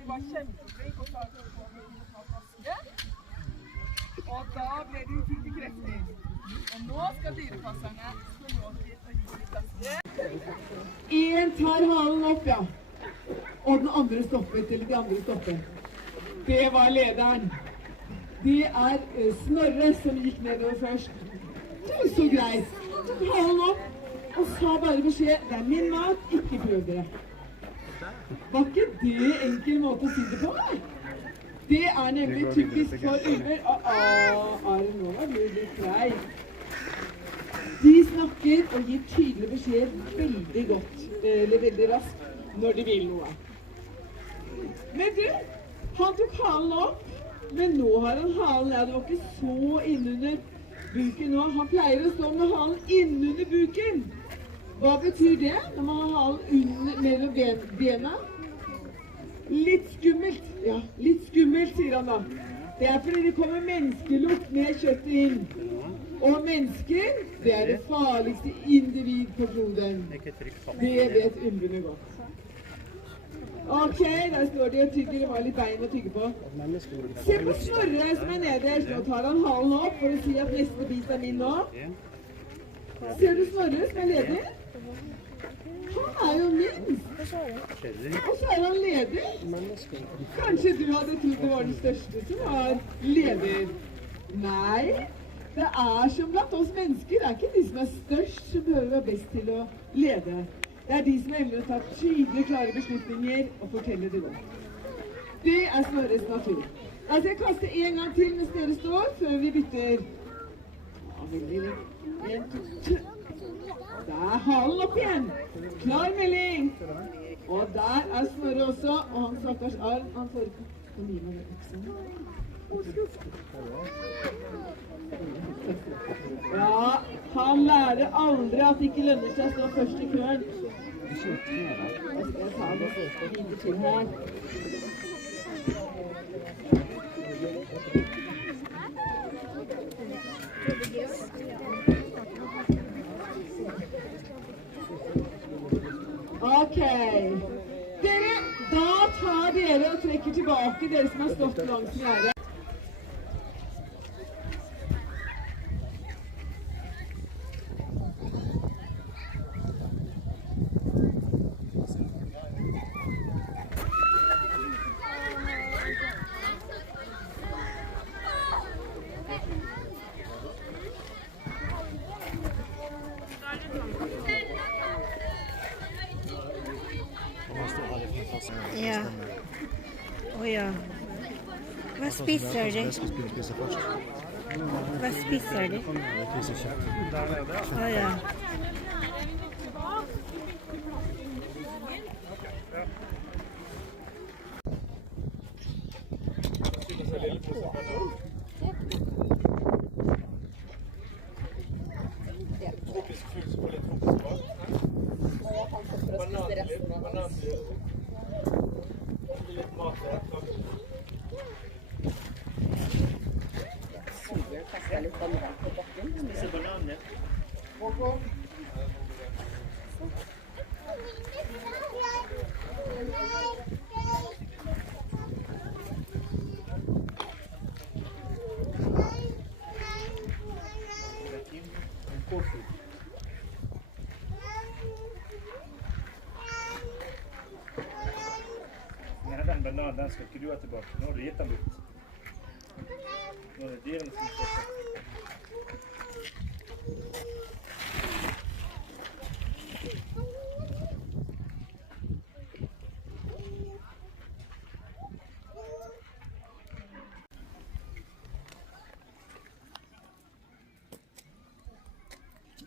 de var kjempeflink og klarte å få med en flaske. Og da ble de fikk de krefter. Og nå skal dyrepasserne få lov til å gi de flaske. En tar halen opp, ja. Og den andre stoppet, eller de andre stoppet. Det var lederen. Det er Snorre som gikk nedover først. Det var så greit. Tok halen opp og sa bare beskjed, det er min mat, ikke prøv dere. Var ikke det enkel måte å si det på? Det er nemlig typisk for ulver. Are, nå var du litt grei. De snakker og gir tydelig beskjed veldig godt, eller veldig raskt, når de vil noe. Men du, han tok halen opp, men nå har han halen, ja, det var ikke så innunder buken nå. Han pleier å stå med halen innunder buken. Hva betyr det når man har halen mellom bena? Litt skummelt. Ja, litt skummelt, sier han da. Det er fordi det kommer menneskelukt med kjøttet inn. Og mennesker, det er det farligste individ på kloden. Det vet ulvene godt. Ok, der står de og tygger. Det var litt bein å tygge på. Se på Snorre som er nederst. Nå tar han halen opp for å si at neste bit er min nå. Ser du Snorre som er leder? Han er jo minst. Og så er han leder. Kanskje du hadde trodd det var den største som var leder. Nei, det er som blant oss mennesker. Det er ikke de som er størst som behøver være best til å lede. Det er de som evner å ta tydelige, klare beslutninger og fortelle det godt. Det er Snorres natur. Da skal jeg kaste en gang til mens dere står, før vi bytter. Ja, veldig litt. 1, 2, 3. Der er halen opp igjen. Klar melding. Og der er Snorre også, og han stakkars arm. Han får ikke. Kan gi meg det øksen. Ja, han lærer aldri at det ikke lønner seg å stå først i køen. Da skal jeg ta det videre til her. Ok. Dere, da tar dere og trekker tilbake dere som har stått langs gjerdet. Ja. Ja. Hva spiser de? Hva spiser de? Ja. Den bananen, den skal ikke du ha tilbake. Nå har du gitt den bort. Nå er det dyrene som skal få.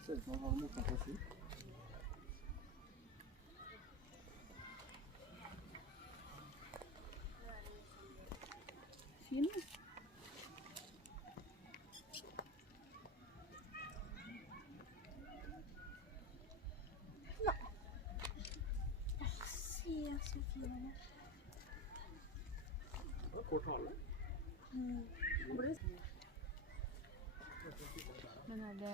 Se ut som han har noe på seg. Fin. Ja. Se så fin den er. Det var kort hale. Men er det